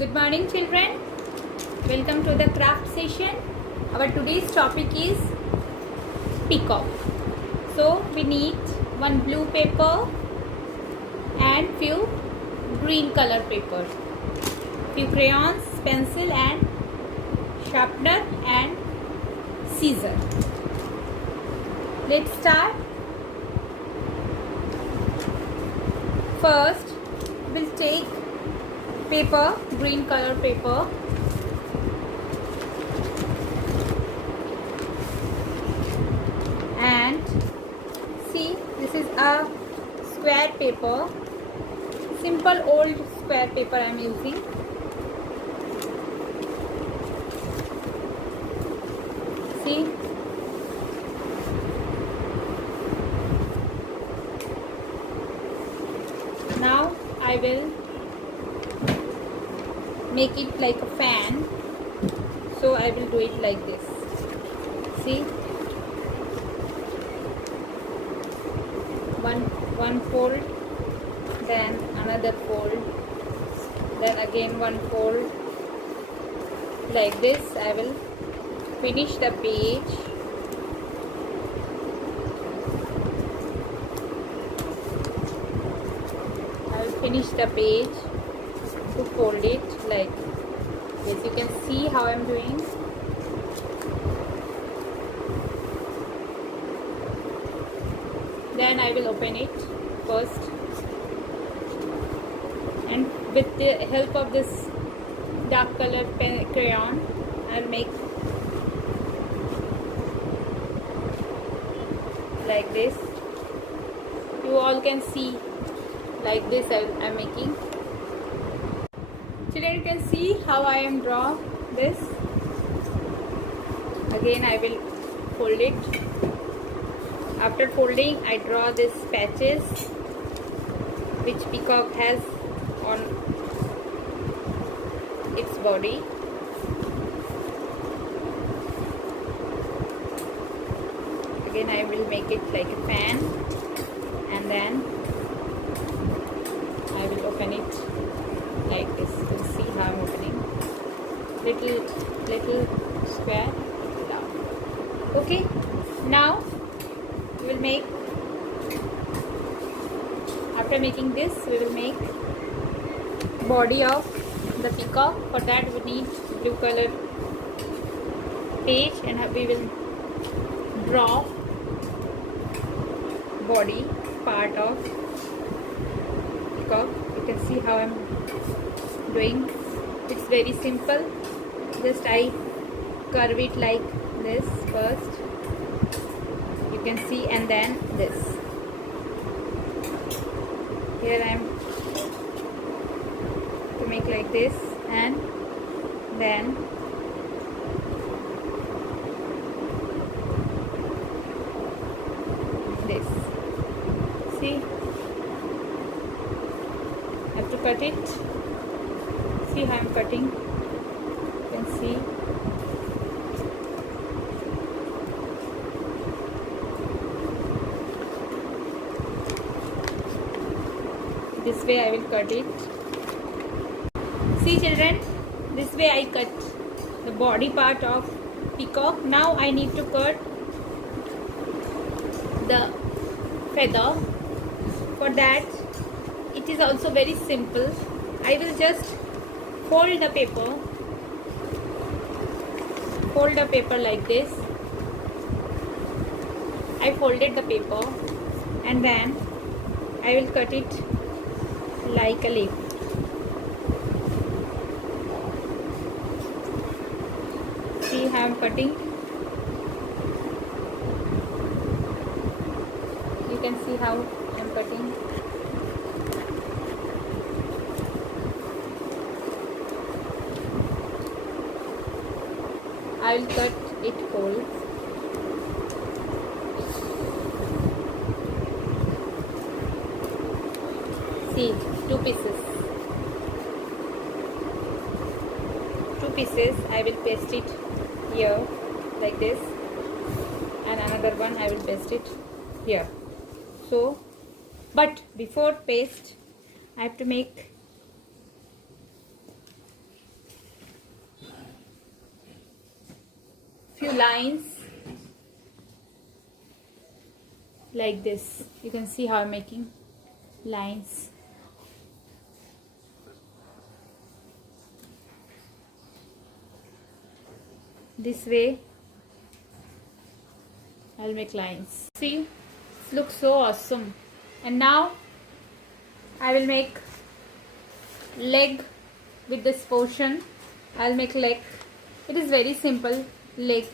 Good morning, children. Welcome to the craft session. Our today's topic is peacock. So we need one blue paper and few green color paper, few crayons, pencil and sharpener and scissor. Let's start. First, we'll take paper, green color paper, and see, this is a square paper, simple old square paper I am using. See, now I will make it like a fan, so I will do it like this. See, one fold, then another fold, then again one fold, like this. I will finish the page. I will finish the page to fold it like this. You can see how I am doing. Then I will open it first, and with the help of this dark colored crayon, I will make like this. You all can see like this. I am making. Children, you can see how I am draw this. Again I will fold it. After folding, I draw these patches which peacock has on its body. Again I will make it like a fan, and then I will open it like this. You can see how I'm opening. Little square down. Okay, now we will make, after making this, we will make body of the peacock. For that we need blue color page, and we will draw body part of peacock. You can see how I'm doing. It's very simple. Just I curve it like this first, you can see, and then this. Here I am to make like this, and then this. See, I have to cut it. See how I am cutting. You can see. This way I will cut it. See, children, this way I cut the body part of peacock. Now I need to cut the feather. For that, it is also very simple. I will just fold the paper. Fold the paper like this. I folded the paper, and then I will cut it like a leaf. See how I am cutting. You can see how I am cutting. I will cut it whole. See, two pieces I will paste it here like this, and another one I will paste it here. So, but before paste I have to make few lines like this. You can see how I'm making lines. This way I'll make lines. See, it looks so awesome. And now I will make leg with this portion. I'll make leg. It is very simple. Leg.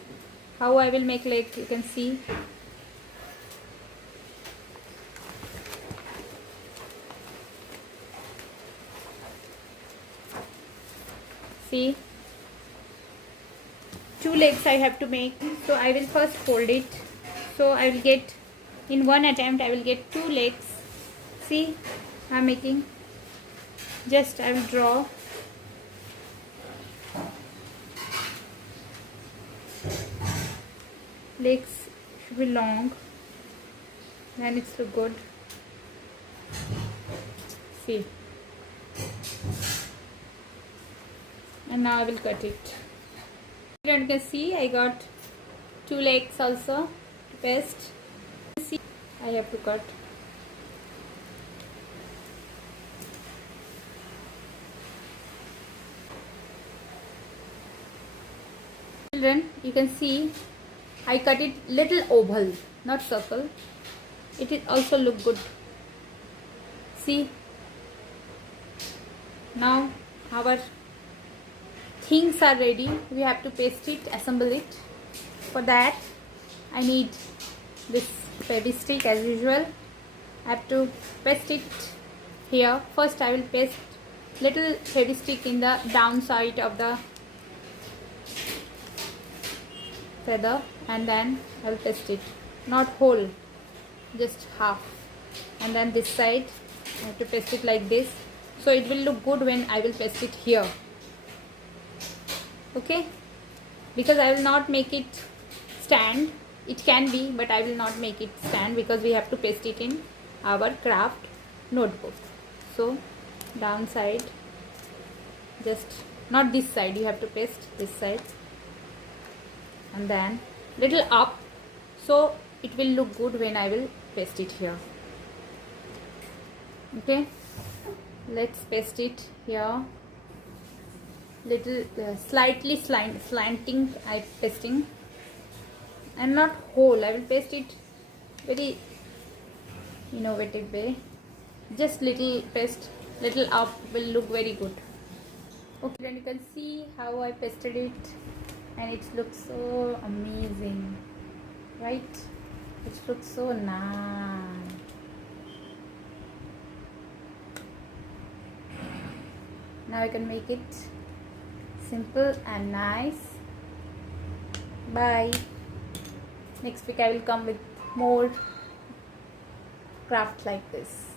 How I will make leg, you can see. See, 2 legs I have to make. So I will first fold it. So I will get, in one attempt I will get 2 legs. See, I'm making, just I will draw. Legs should be long, then it's look good. See, and now I will cut it. And you can see I got 2 legs also to paste. See, I have to cut. Children, you can see I cut it little oval, not circle. It is also look good. See, now our things are ready. We have to paste it, assemble it. For that I need this Fevistick as usual. I have to paste it here. First I will paste little Fevistick in the downside of the feather, and then I will paste it, not whole, just half. And then this side I have to paste it like this, so it will look good when I will paste it here. Okay, because I will not make it stand. It can be, but I will not make it stand because we have to paste it in our craft notebook. So downside, just not this side, you have to paste this side, and then little up, so it will look good when I will paste it here. Okay, let's paste it here. Little slightly slanting I pasting, and not whole. I will paste it very innovative way. Just little paste, little up will look very good. Okay, then you can see how I pasted it, and it looks so amazing, right? It looks so nice. Now I can make it simple and nice. Bye. Next week I will come with more craft like this.